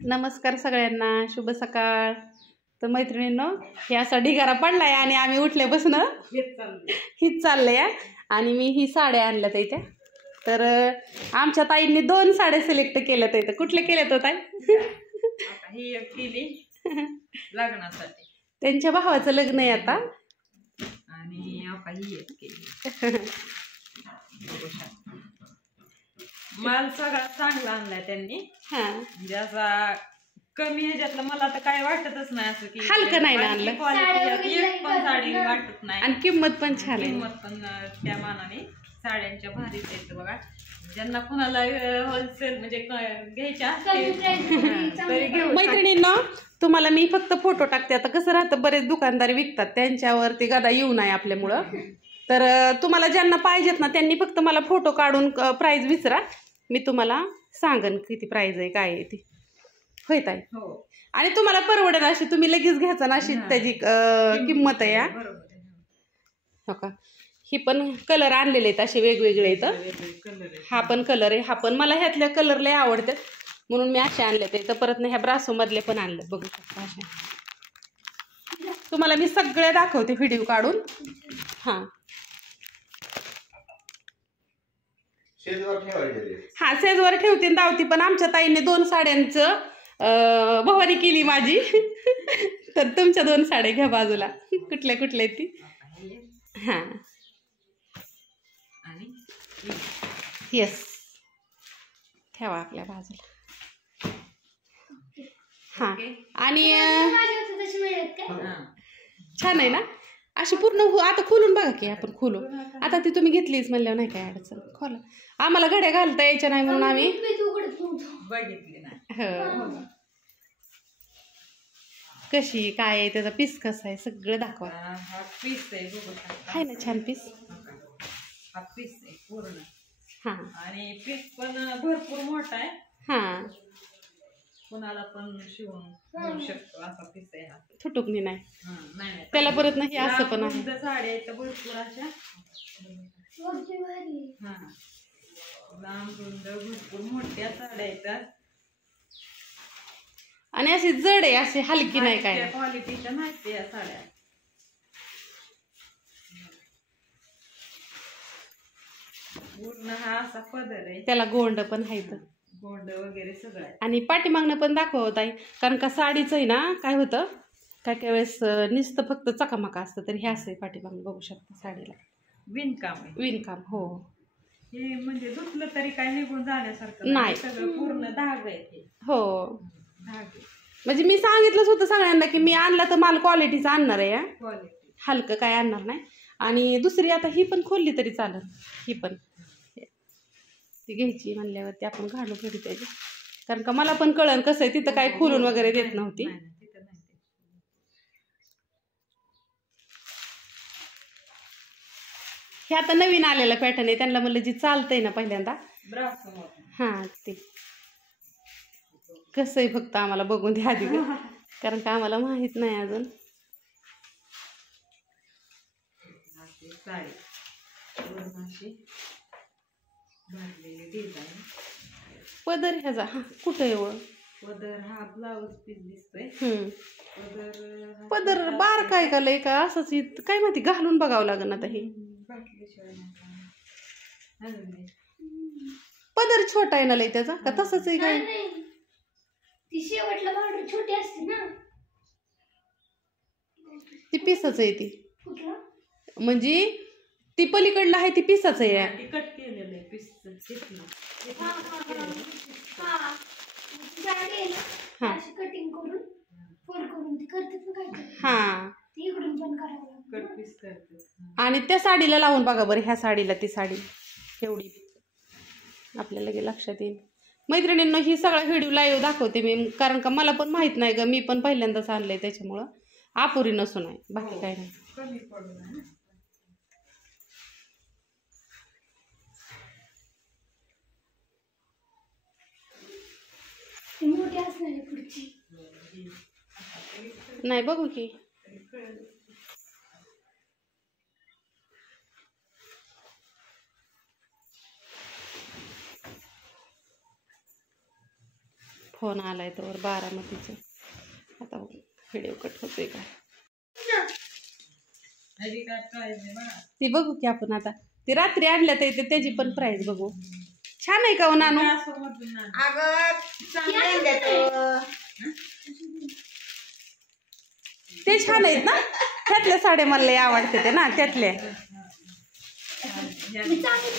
नमस्कार सगळ्यांना, शुभ सकाळ. तर मैत्रिणींनो, हे असा ढिगारा पडलाय आणि आम्ही उठल्यापासून हीच चाललंय. आणि मी ही साड्या आणल्यात इथे. तर आमच्या ताईंनी 2 साड्या सिलेक्ट केल्यात इथं. कुठले केल्यात हो ताई? ही एक केली लग्नासाठी, त्यांच्या भावाचं लग्न आहे आता. आणि ही एक केली. माल सगळा चांगला आणलाय त्यांनी. म्हणजे असा कमी ह्याच्यातलं मला तर काय वाटतच नाही असं की हलकं नाही ना आणलं. एक पण साडी वाटत नाही आणि किंमत पण छान आहे. किंमत पण त्या मानाने साड्यांच्या भारीच आहेत बघा. ज्यांना कुणाला होलसेल म्हणजे घ्यायच्या तरी घेऊ. मैत्रिणींनो, तुम्हाला मी फक्त फोटो टाकते. आता कसं राहतं, बरेच दुकानदार विकतात, त्यांच्यावरती गदा येऊ नये आपल्यामुळं. तर तुम्हाला ज्यांना पाहिजेत ना त्यांनी फक्त मला फोटो काढून प्राईज विचारा, मी तुम्हाला सांगन किती प्राईज आहे काय आहे ती. होय ताई? हो. आणि तुम्हाला परवडेल अशी, तुम्ही लगेच घ्यायचा ना अशी त्याची किंमत आहे. हो का? ही पण कलर आणलेले आहेत असे वेगवेगळे इथं. हा पण कलर आहे, हा पण मला ह्यातल्या कलर लय आवडतात म्हणून मी असे आणले ते. तर परत ना ह्या ब्रासो मधले पण आणले, बघू शकता अशा. तुम्हाला मी सगळे दाखवते व्हिडिओ काढून. हा हा सेजवर ठेवते दावती. पण आमच्या ताईने 2 साड्यांचं भवानी केली माझी. तर तुमच्या 2 साड्या घ्या बाजूला. कुठल्या कुठल्या ती? हा येस, ठेवा आपल्या बाजूला. हा आणि छान आहे ना अशी पूर्ण. आता खोलून बघा की, आपण खोलू. आता ती तुम्ही घेतलीच म्हणल्यावर नाही काय अडचण. खोला. आम्हाला घड्या घालता यायच्या नाही म्हणून आम्ही बघितली ना. हो. कशी काय आहे, त्याचा पीस कसा आहे सगळं दाखवा. हा पीस आहे, बघू शकता. आहे ना छान पीस. हा पीस आहे पूर्ण. हा आणि पीस पण भरपूर मोठा आहे. हा, कोणाला पण शिवून घेऊ शकतो असा पीस आहे हा. थुटुकणी नाही नाही त्याला. परत नाही असं पण आहे. साड्या आहेत भरपूर अशा. हा, लांब रुंद भरपूर मोठ्या साड्या येतात. आणि अशी जड आहे, अशी हलकी नाही काय. क्वालिटीच्या नाहीत या साड्या. पूर्ण हा असा पदर आहे, त्याला गोंड पण आहे. गोंड वगैरे सगळं आहे. आणि पाठीमागणं पण दाखवत आहे, कारण का साडीचं आहे ना काय होतं, काय काय वेळेस नुसतं फक्त चकामका असतं. तर हे असं आहे पाठीमागणं, बघू शकता साडीला विणकाम आहे. विणकाम. हो, हे म्हणजे धुतलं तरी काय निघून जाण्यासारखं नाही, सगळं पूर्ण धाग आहे. हो, धागे. म्हणजे मी सांगितलंच होतं सगळ्यांना की मी आणला तर माल क्वालिटीचा आणणार आहे. क्वालिटी हलकं काय आणणार नाही. आणि दुसरी आता ही पण खोलली तरी चालेल. ही पण ती घ्यायची म्हणल्यावरती आपण घालू घरी त्याची, कारण का मला पण कळण कसं आहे. तिथं काय खोलून वगैरे देत नव्हती. हे आता नवीन आलेलं पॅटर्न आहे, त्यांना म्हणलं जी चालतंय ना पहिल्यांदा. हा, ते कसं आहे फक्त आम्हाला बघून द्या आधी, कारण का आम्हाला माहित नाही अजून. पदर ह्याचा हा कुठं आहे व? पदर हा ब्लाऊज पीस दिसतोय. पदर बार काय का लय का असंच काय माहिती, घालून बघावं लागेल आता. हे पदर छोटा आहे ना लय त्याचा, का तसंच आहे काय? छोटी असते ना ती पिसाच आहे ती. म्हणजे ती पलीकडलं आहे ती पिसाच आहे. कट केलेलं आहे पीस. कटिंग करून फोल्ड करून ती करतात ना काय. हा, इकडून पण करावं कट पीस करतात. आणि त्या साडीला लावून बघा बरं, ह्या साडीला ती साडी एवढी आपल्याला लगे लक्षात येईल. मैत्रिणींना ही सगळा व्हिडिओ लाईव्ह दाखवते मी, कारण का मला पण माहित नाही ग, मी पण पहिल्यांदाच आणलंय त्याच्यामुळं अपुरी नसून आहे, बाकी काय नाही. कमी पडून मोठी असणार आहे पुढची. नाही बघू की. फोन आलाय तर बारामतीचं. आता व्हिडिओ कट होतोय का ती बघू की आपण आता. ती रात्री आणल्यात येते त्याची पण प्राईस बघू. छान आहे का हो नानू? ते छान आहेत ना. त्यातल्या साड्या मला लय आवडते ते ना त्यातल्या. मी चांगली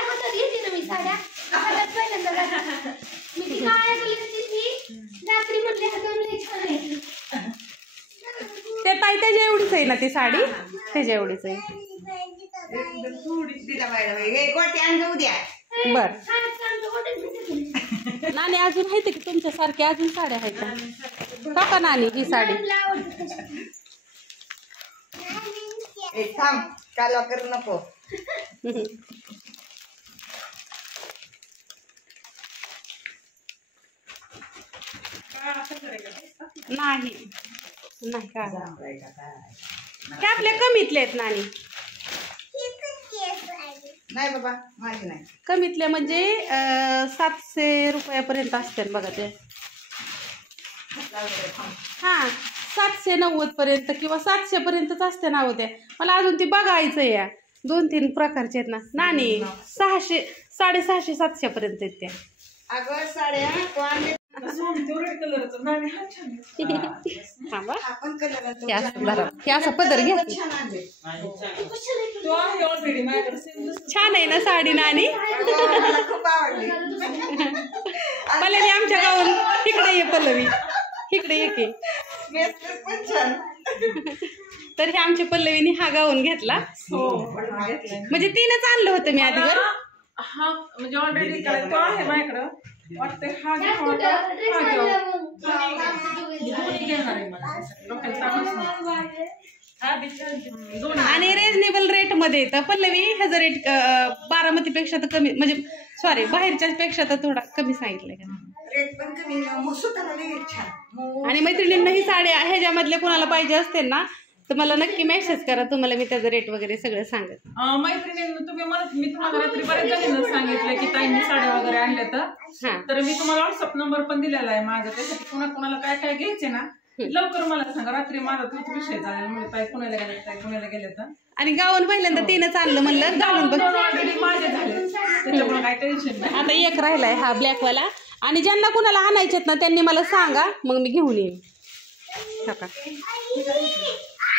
हातात घेते ना मी साड्या हातात पहिल्यांदा मी ती काळ्या कलरची ती रात्री म्हटले हातात लय छान आहे. ते ताई त्याच्या एवढीच आहे ना ती साडी. त्याच्या एवढीच आहे. बर नानी अजून आहेत की तुमच्यासारख्या अजून साड्या आहेत का का नानी ही साडी? काला करू नको. नाही नाही का ते आपल्या कमीतले आहेत नानी. नाही बाबा माझी नाही. कमीतले म्हणजे 700 रुपयापर्यंत असतात बघा ते. हां 790 पर्यंत किंवा 700 पर्यंतच असते ना होत्या. मला अजून ती बघायचं या. 2-3 प्रकारचे आहेत ना नानी. 600 650 700 पर्यंत आहेत त्या. अगं साड्या थांबा आपण कलर हे असं जरा हे असं पदर घ्या. छान आणले. छान आहे ना साडी नानी. मला खूप आवडली. पल्लवी आमच्या गावात तिकडे ये. पल्लवी इकडे ये की. पण छान. तर हे आमच्या पल्लवीने हा गाऊन घेतला. म्हणजे तिनंच आणलं होतं मी आधीवर. हा म्हणजे ऑलरेडी तो आहे माझ्याकडं वाटते. हा आणि रिजनेबल रेट मध्ये येतं. पल्लवी ह्याचा रेट बारामतीपेक्षा तर कमी म्हणजे सॉरी बाहेरच्या पेक्षा तर थोडा कमी सांगितलंय का. रेट पण कमी छान. आणि मैत्रिणींना ही साड्या ह्याच्यामधले कोणाला पाहिजे असते ना तर मला नक्की मेसेज करा. तुम्हाला मी त्याचं रेट वगैरे सगळं सांगत. मैत्रिणींना तुम्ही मी तुम्हाला रात्री बरेच जणांना सांगितलं की ताईंनी साड्या वगैरे आणल्या तर मी तुम्हाला व्हॉट्सअप नंबर पण दिलेला आहे माझा. त्यासाठी कोणाला काय काय घ्यायचे ना लवकर मला सांगा. रात्री माझा तोच विषय झाला. म्हणजे ताई पुण्याला गेले ताई पुण्याला गेले तर. आणि गाऊन पहिल्यांदा तिनंच आणलं म्हणलं गाऊन बघ. ऑलरेडी माझे झाले त्याच्यामुळे काय टेन्शन नाही. आता एक राहिलाय हा ब्लॅकवाला. आणि ज्यांना कुणाला आणायचेत ना त्यांनी मला सांगा मग मी घेऊन येईन.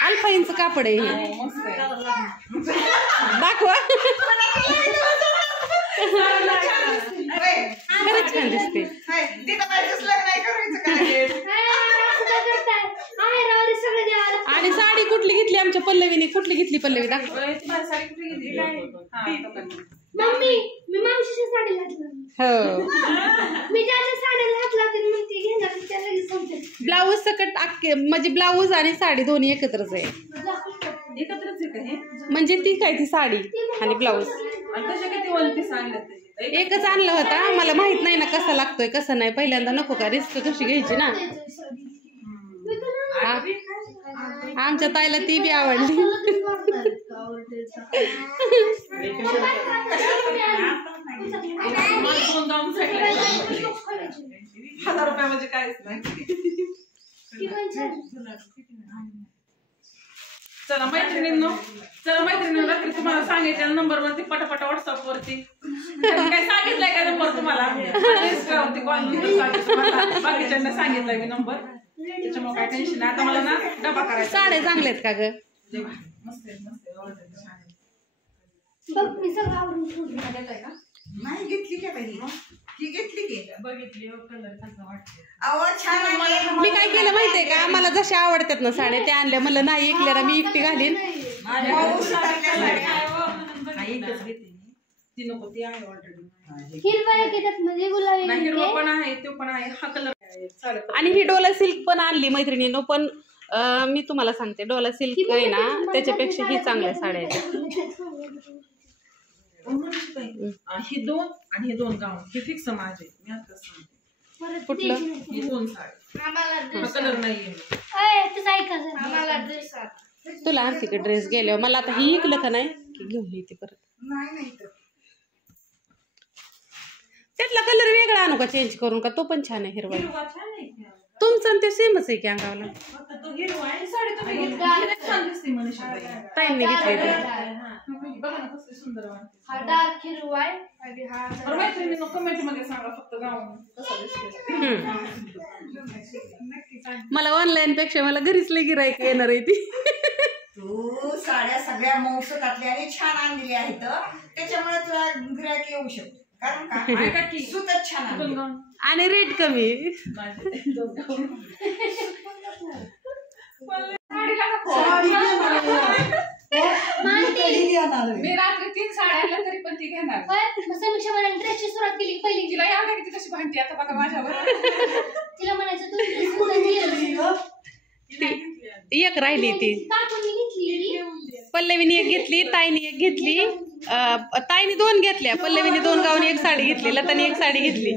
अल्पाईनचं कापड आहे हे. दाखवा. खरंच छान दिसते. आणि साडी कुठली घेतली आमच्या पल्लवीने? कुठली घेतली पल्लवी? दाखवा. मम्मी मी मावशीची साडी घातली. हो मी ज्याच्या साडीला हात लावते मग ती घेणार त्याला लगेच समजेल. ब्लाऊज सकट अख्खे म्हणजे ब्लाऊज आणि साडी दोन्ही एकत्रच आहे. एकत्रच आहे का हे? म्हणजे ती काय ती साडी आणि ब्लाऊज तशा किती वन पीस आणले? एकच आणलं होता. मला माहित नाही ना कसा लागतोय कसं नाही. पहिल्यांदा नको का रिस्क कशी घ्यायची ना. आमच्या ताईला ती बी आवडली. 1000 रुपये म्हणजे काहीच नाही. चला मैत्रिणींनो रात्री तुम्हाला सांगायच्या नंबर वरती पटापट व्हॉट्सअप वरती काय सांगितलंय का नंबर तुम्हाला? बाकीच्यांना सांगितलंय मी नंबर. त्याच्यामुळे काय टेन्शन नाही. आता मला ना डबा करायचा. साड्या चांगल्या आहेत का ग? मस्त छान. बघ मी सगळं आवरून ठेवलं. नाही घेतली का पहिली? ही घेतली की बघितली कलर कसा वाटतो. अहो छान. मी काय केलं माहितीये का? मला जशा आवडतात ना साड्या त्या आणल्या. मला नाही ऐकल्या मी एकटी घालीन. ती नको ती आहे ऑलरेडी. हिरवा एक येतात म्हणजे गुलाबी. हिरवा पण आहे तो पण आहे. हा कलर आणि ही डोला सिल्क पण आणली मैत्रिणीनं. पण मी तुम्हाला सांगते डोला सिल्क आहे ना त्याच्यापेक्षा ही चांगल्या साड्या आहेत. हे 2 आणि हे 2 गाऊन हे फिक्स माझे. मी आता सांगते कुठलं? हे 2 साडी. आम्हाला कलर नाहीये. तुझं ऐका जरा. आम्हाला ड्रेस तुला आणते का ड्रेस गेल्यावर? मला आता ही ऐकलं का नाही की घेऊन येते परत. नाही तर त्यातला कलर वेगळा आणू का चेंज करून का तो पण छान आहे हिरवा हिरवा छान आहे की. तुमचं आणि ते सेमच आहे की अंगावला फक्त तो हिरवा आहे. साडी तुम्ही घेतली छान दिसते मनीषाताई. ताईंनी घेतली ते बघा ना कसली सुंदर वाटते. हा डार्क हिरवा आहे आणि हा बरं मैत्रिणींनो कमेंट मध्ये सांगा फक्त गाऊन कसा दिसते. नक्की सांग. मला ऑनलाईन पेक्षा मला घरीच लई गिरायक येणार आहे ती तू साड्या सगळ्या मौसमातल्या आणि छान आणलेल्या आहेत त्याच्यामुळे तुला गिऱ्हाईक येऊ शकतो कारण ऐका का की. सुतच छान दोन आणली. गाऊन. आणि रेट कमी माझे दोन गाऊन. साडीला नको. मी रात्री 3 साड्या आणल्या तरी पण ती घेणार. मग समीक्षा म्हणाली ड्रेसची सुरुवात केली पहिली तिला एवढ्या किती कशी भांडती आता बघा माझ्यावर. तिला म्हणायचं तू dress सुरुवात केली. एक राहिली ती काकूंनी घेतली पल्लवीने एक घेतली ताईने एक घेतली ताईने 2 घेतल्या पल्लवीने 2 गाऊन एक साडी घेतली लताने एक साडी घेतली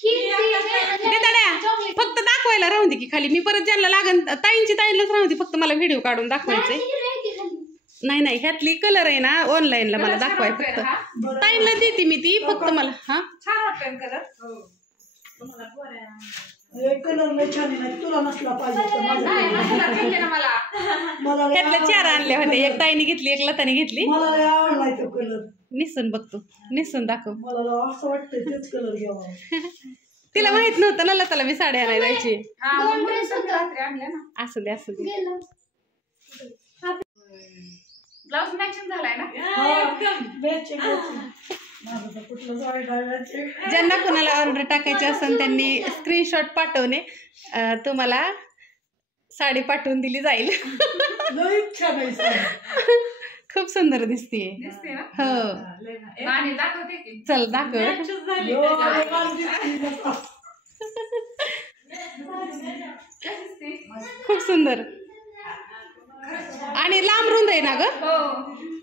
दे दाड्या फक्त दाखवायला राहून दे की खाली मी परत ज्यांना लागन ताईंलाच राहून दे फक्त मला व्हिडिओ काढून दाखवायचे नाही ह्यातली कलर आहे ना ऑनलाईनला मला दाखवाय फक्त ताईंला देते मी ती फक्त मला हा छान वाटतंय कलर. तुम्हाला गोऱ्या. कलर लय छान आहे ना तुला नसला पाहिजे तर नाही, माझा तुला घेतले ना मला. मला लय ह्यातल्या 4 आणल्या होत्या एक ताईने घेतली एक लताने घेतली मला लय आवडलाय तो कलर निसून बघतो निसून दाखव मला लय असं वाटतंय तेच कलर घ्यावा तिला माहित नव्हतं ना लताला मी साडी आणायला जायची हा, दोन म्हणून ड्रेस होते. रात्री आणल्या ना. असू दे गेलं ब्लाऊज मॅचिंग झालाय ना. माझं तर कुठलं साडी ज्यांना कोणाला ऑर्डर टाकायची असेल त्यांनी स्क्रीनशॉट पाठवणे तुम्हाला साडी पाठवून दिली जाईल लय छान आहे साडी. खूप सुंदर दिसतीये दिसते ना. हो आणि दाखवते की. चल दाखव यो, लय भारी दिसते बघा. कशी दिसते? खूप सुंदर आणि लांब रुंद आहे ना ग हो.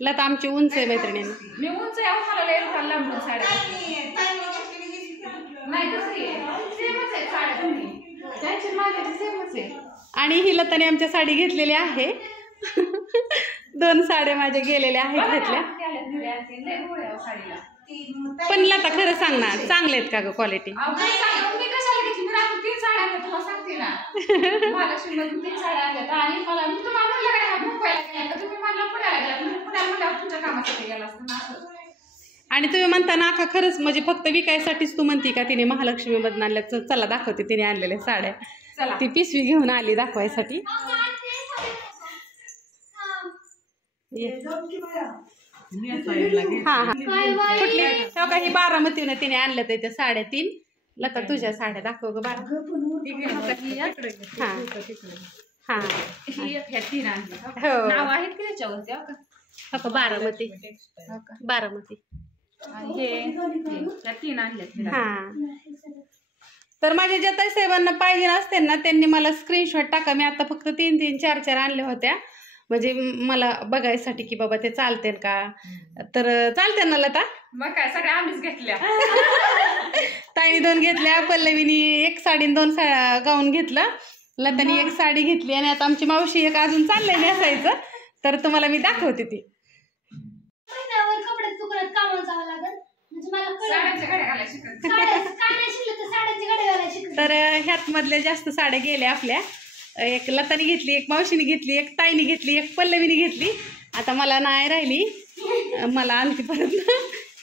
लता आमची उंच आहे मैत्रिणींना मी उंच आहे मला लय लांबून साड्या. ताईने घेतलेली दिसली का? नाही तसं आहे. सेमच आहे साड्या दोन्ही. त्यांची आणि माझी सेमच आहे. आणि ही लताने आमच्या साडी घेतलेली आहे 2 साड्या माझ्या गेलेल्या आहेत घेतल्या त्याला दिल्या असतील. लय गोड आहे हो साडीला. पण लता खरं सांग ना चांगले आहेत का ग क्वालिटी अहो, तुम्ही सांगा, तुम्ही कशाला घेतली? मी रात्री 3 साड्या आणल्या तुम्हाला सांगते ना. महालक्ष्मीमधून 3 साड्या आणल्या आणि मला मी तुम्हाला म्हणलं का नाही, मुंबईला गेला का? तुम्ही म्हणलं पुण्याला गेला. तुम्ही पुण्याला म्हणल्यावर तुमच्या कामासाठी गेला असतं ना असं. आणि तुम्ही म्हणता ना का खरंच म्हणजे फक्त विकायसाठीच तू म्हणती का तिने महालक्ष्मी मधून आणल्या चला दाखवते तिने आणलेल्या साड्या चला. ती पिशवी घेऊन आली दाखवायसाठी ये. जमकी बाया. हा हा कुठली हो का ही बारामतीने तिने आणल्या त्या साड्या 3 लता तुझ्या साड्या दाखव ग बारा अगं पण हा हा ही एक ह्या 3 आणल्या. हो नाव आहेत की त्याच्यावरती हो का? हो का बारामती हो का? बारामती आणि हे ह्या 3 आणल्यात. हा तर माझ्या ज्या ताई साहेबांना पाहिजे असते ना त्यांनी मला स्क्रीनशॉट टाका मी आता फक्त 3 4 आणल्या होत्या म्हणजे मला बघायसाठी की बाबा ते चालते का तर चालते ना लता मग काय सगळ्या आम्हीच घेतल्या. ताईने 2 घेतल्या पल्लवीनी 1 साडी 2 गाऊन घेतलं लतानी 1 साडी घेतली आणि आता आमची मावशी एक अजून चाललंय नेसायचं तर तुम्हाला मी दाखवते ती महिन्यावर कपड्यात दुकानात कामाला जावं लागेल म्हणजे मला कळलं. साड्यांच्या घड्या घालायला शिकत. काय नाही शिकलं तर साड्यांची गाडी घालायला शिकलं. तर ह्यात मधल्या जास्त साड्या गेल्या आपल्या एक लतानी घेतली 1 मावशीने घेतली 1 ताईने घेतली 1 पल्लवीने घेतली आता मला नाही राहिली मला आणती परत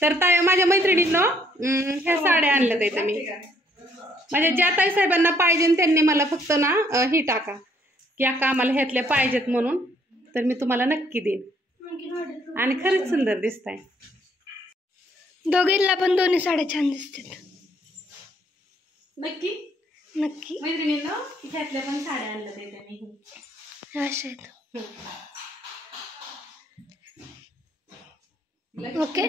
तर ताई माझ्या मैत्रिणींनं ह्या साड्या आणल्या ताई मी म्हणजे ज्या ताई साहेबांना पाहिजे त्यांनी मला फक्त ना ही टाका की अक्का आम्हाला ह्यातल्या पाहिजेत म्हणून तर मी तुम्हाला नक्की देईन आणि खरंच सुंदर दिसताय दोघींना पण दोन्ही साड्या छान दिसतात नक्की नक्की मैत्रिणींनं ह्यातल्या पण साड्या आणल्या ताई त्यांनी अशा आहेत ओके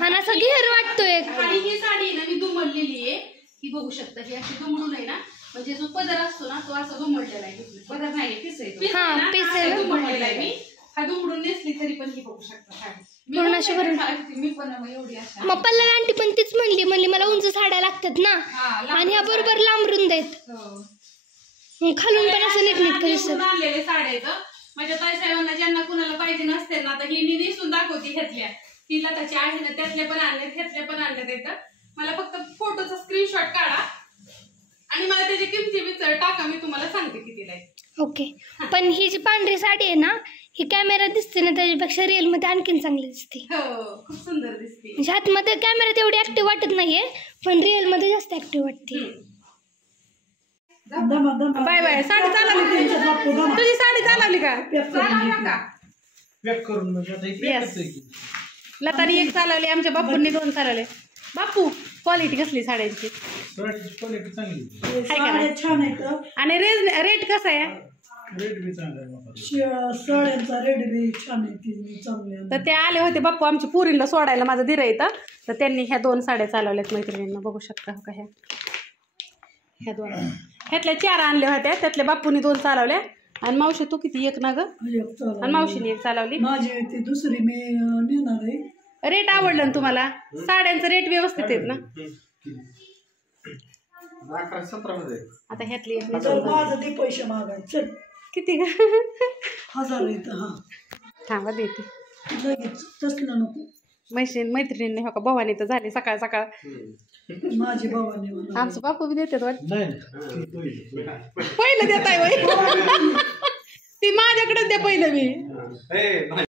आणि असं घेर वाटतोय आणि ही साडी ना मी दुमडलेली आहे ही बघू शकता ही अशी दुमडून आहे ना म्हणजे जो पदर असतो ना तो असा दुमडलेला आहे पदर नाही पीस आहे तो. हा, ना, पीस हा आहे ना. दुमडलेला आहे मी हा दुमडून नेसली तरी पण ही बघू शकता साडी मी पूर्ण अशी भरून. मी पण मग एवढी अशा. मग पल्लवी आंटी पण तीच म्हणली मला उंच साड्या लागतात ना हा, लांब आणि ह्या बरोबर लांब रुंद आहेत हो. खालून पण असं नीटनीट मी दिसत दुमडून आणलेले साड्या आहेत माझ्या ताई साहेबांना ज्यांना कुणाला पाहिजे नसते ना आता ही मी नेसून दाखवते घेतल्या ही लताची आहे ना, त्यातले पण आणले, ह्यातले पण आणले तिथं. मला फक्त फोटोचा स्क्रीनशॉट काढा आणि मला त्याची किमती विचार टाका, मी तुम्हाला सांगते कितीला आहे. ओके. पण ही जी पांढरी साडी आहे ना, ही कॅमेरा दिसते ना त्याच्यापेक्षा रिअल मध्ये आणखीन चांगली दिसते. हो, खूप सुंदर दिसते. म्हणजे आतमध्ये कॅमेरा तेवढी ऍक्टिव्ह वाटत नाहीये, पण रिअल मध्ये जास्त ऍक्टिव्ह वाटते. Bye bye. साडी चालवली तुझी साडी चालवली का? लतानी एक चालवली, आमच्या बापूंनी 2 चालवले. बापू क्वालिटी कसली साड्यांची छान आहे तर आणि रेट कसा आहे? साड्यांचा रेट बी छान आहे, ती चांगली आहे. तर ते आले होते बाप्पू आमच्या पुरीला सोडायला, माझं दिर येतं, तर त्यांनी ह्या 2 साड्या चालवल्यात मैत्रिणींना. बघू शकता हो का ह्या 2. ह्यातल्या 4 आणल्या होत्या, त्यातल्या बाप्पूनी 2 चालवल्या. आणि मावशी तू किती? एक ना ग? आणि मावशीने एक चालवली. माझी ती दुसरी मी नेणार आहे. रेट आवडलं ना तुम्हाला? साड्यांचं रेट व्यवस्थित आहेत ना? आता ह्यातली एक तर माझं ते पैसे मागायचे. चल किती ग? 1000 येतं. हा थांबा देते. लगेच तसलं नको. मैत्रिणींनी हो का भवानी तर झाली सकाळ सकाळ. माझी भावाने म्हणा आमचं बापू बी देतात वाटतं. पहिलं देताय ती माझ्याकडेच द्या पहिलं मी.